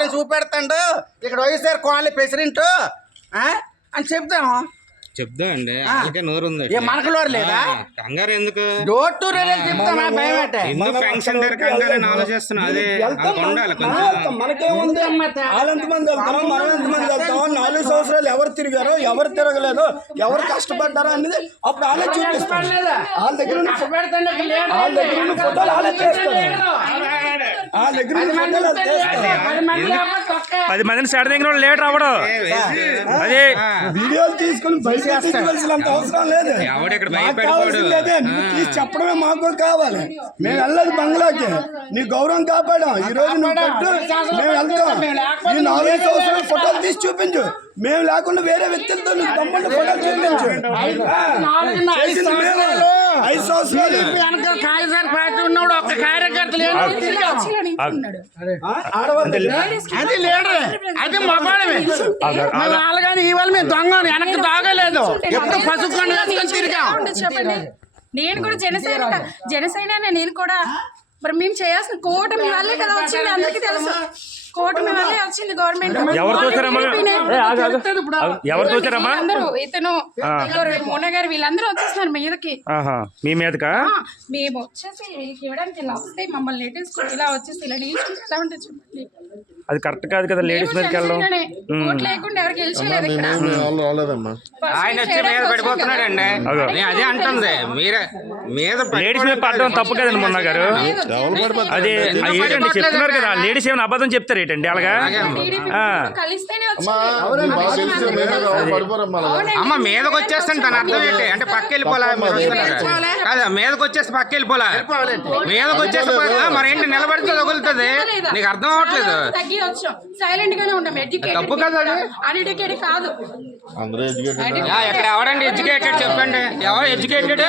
గారు చూపెడతాడు. ఇక్కడ YSR colony president. ఆ? అని చెప్తాము. చెప్దా అండి వాళ్ళకే నోరు ఉంది ఏ మనకు లోరు లేదా? ఆ, కంగారు ఎందుకు? డోర్ టు డోర్ చెప్తామా భయం అంటే. ఎందుకు ఫంక్షన్ దగ్గర కంగారు అని ఆలోచిస్తున్నా అదే వాళ్ళకి ఉండాలి కొంచెం. మనకేముంది? వాళ్ళెంతమంది వెళ్తాం మనం ఎంతమంది వెళ్తాం నాలుగు సంవత్సరాలు ఎవరు తిరిగారో ఎవరు తిరగలేదు ఎవరు కష్టపడ్డారో అనేది అప్పుడు చూపిస్తాం వాళ్ళ దగ్గర ఉన్న వాళ్ళ దగ్గర ఉన్న ఫోటోలు వాళ్ళే పది మందిని సెడ దగ్గర లేటర్ అవ్వడు అదే. వీడియోలు తీసుకుని బయట తీసుకోవాల్సినంత అవసరం లేదు. కావాల్సింది నువ్వు తీసి చెప్పడమే మాకు కావాలి. మేము వెళ్ళదు బంగ్లాకి. నీ గౌరవం కాపాడాం. ఈ రోజు నువ్వు పెట్టు. మేము వెళ్తాం. ఈ నాలుగు సంవత్సరాలు ఫోటోలు తీసి చూపించు. మేము లేకుండా వేరే వ్యక్తులతో నువ్వు ఫోటోలు చూపించు. చేసింది మేము. ఐదు సంవత్సరాలు. పార్టీ ఉన్నాడు ఒక్క కార్యకర్త లేడు. ఆ, ఆడవాళ్ళు అది లేడు. అది మగవాడమే మేము వాళ్ళగాని ఇవాళ మేము దొంగ వెనక్కి దాగలేదు. ఎప్పుడు వేసుకొని తిరిగాం. నేను కూడా జనసేన జనసేన నేను కూడా మరి మేము చేయాల్సిన కూటమి వల్లే కదా వచ్చింది. అందరికీ తెలుసు. కూటమి వల్లే వచ్చింది గవర్నమెంట్ అందరూ ఇతను మోన గారు వీళ్ళందరూ వచ్చేస్తున్నారు మీదకి. మీ మీదకా? మేము వచ్చేసి ఇవ్వడానికి ఇలా వస్తే మమ్మల్ని నెట్టేసుకుని ఇలా వచ్చేసి ఇలా నిల్చుంటే ఎలా ఉంటుంది చెప్పండి? అది కరెక్ట్ కాదు కదా లేడీస్ మీదకి వెళ్ళడం. ఆయన వచ్చి మీద వచ్చాం పడిపోతున్నాడు అండి అదో. అంటుంది. మీరే మీద లేడీస్ మీద పడడం తప్పు కదండి మొన్న గారు. అది ఏంటండి చెప్తున్నారు కదా లేడీస్ ఏమైనా అబద్ధం చెప్తారు ఏంటండి అలాగా? అమ్మా. మీదకి వచ్చేస్తాను తన అర్థం ఏంటి? అంటే పక్క వెళ్ళిపోలా కాదా మీదకి వచ్చేసి పక్క వెళ్ళిపోలా? మీదకి వచ్చేసి మరి ఏంటి నిలబడితే తగులుతుంది. నీకు అర్థం అవ్వట్లేదు. తగ్గి వచ్చాం. సైలెంట్ గానే ఉంటాం ఎడ్యుకేటెడ్? అన్ఎడ్యుకేటెడ్ కాదు. అందరూ ఎడ్యుకేటెడ్ యా, ఇక్కడ ఎవరండి ఎడ్యుకేటెడ్ చెప్పండి? ఎవరు ఎడ్యుకేటెడ్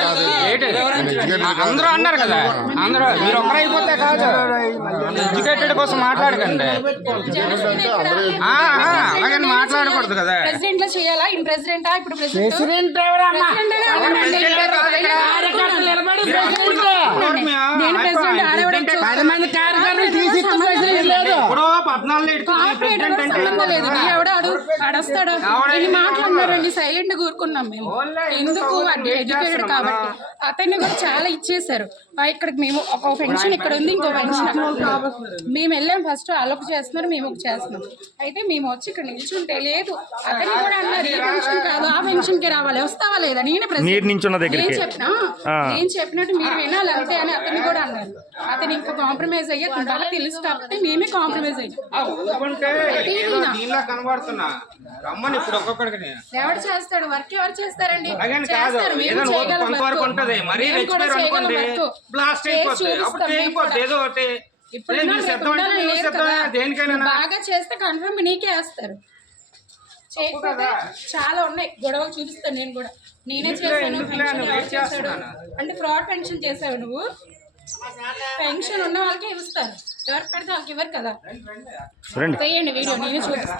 అందరూ అన్నారు కదా. అందరూ మీరు ఒక్కరైపోతే కాదు. ఎడ్యుకేటెడ్ కోసం మాట్లాడకండి. ఆ, ఆ, అలాగని మాట్లాడకూడదు కదా. ప్రెసిడెంట్లో చేయాలా? ఇన్ ప్రెసిడెంటా ఇప్పుడు ప్రెసిడెంట్ ఆడవడం పది మంది కార్యకర్తలు తీసి ఇచ్చిన ప్రెసిడెంట్ లేదు ఇప్పుడు పద్నాలుగు కార్పొరేటర్ కూడా సంబంధం లేదు నీ ఎవడు ఆడు ఆడొస్తాడు ఇన్ని మాటలు అన్నారండి సైలెంట్ కూరుకున్నాం మేము. ఎందుకు ఎడ్యుకేటెడ్ కాబట్టి. అతన్ని కూడా చాలా ఇచ్చేసారు ఆ, ఇక్కడ మేము ఒక పెన్షన్ ఇక్కడ ఉంది ఇంకో పెన్షన్ మేము వెళ్ళాం ఫస్ట్ అలొక చేస్తున్నారు మేము ఒక చేస్తున్నాం. అయితే మేము వచ్చి ఇక్కడ నిల్చుంటే లేదు. అతన్ని కూడా అన్నారు ఈ పెన్షన్ కాదు ఆ పెన్షన్కి రావాలి. వస్తావా లేదా? నేనే president. మీరు నించున్న దగ్గరికి. నేను చెప్పినా. నేను చెప్పినట్టు మీరు వినాలి అంతే అని అతన్ని కూడా అన్నారు. అతను ఇంకా కాంప్రమైజ్ అయ్యి అతను బాగా తెలుసు కాబట్టి మేమే కాంప్రమైజ్ అయ్యాం. దీనిలో కనబడుతున్నా. రమ్మని ఇప్పుడు ఒక్కొక్కడికి. ఎవరు చేస్తాడు? వర్క్ ఎవరు చేస్తారండి? అలాగని కాదు కొంతవరకు. ఉంటది. మరీ రెచ్చిపోయారు అనుకోండి. బ్లాస్ట్ అయిపోతుంది అప్పుడు. ఏదో ఒకటి. ఇప్పుడు. దేనికైనా బాగా చేస్తే కన్ఫర్మ్ నీకే వేస్తారు. చేయకపోతే చాలా ఉన్నాయి. గొడవలు చూపిస్తాను నేను కూడా. నేనే చేశాను? అంటే ఫ్రాడ్ పెన్షన్ చేసావు నువ్వు. పెన్షన్ ఉన్న వాళ్ళకే ఇస్తారు. ఎవరు పెడితే ఇవ్వరు కదా? వేయండి వీడియో నేనే చూపిస్తాను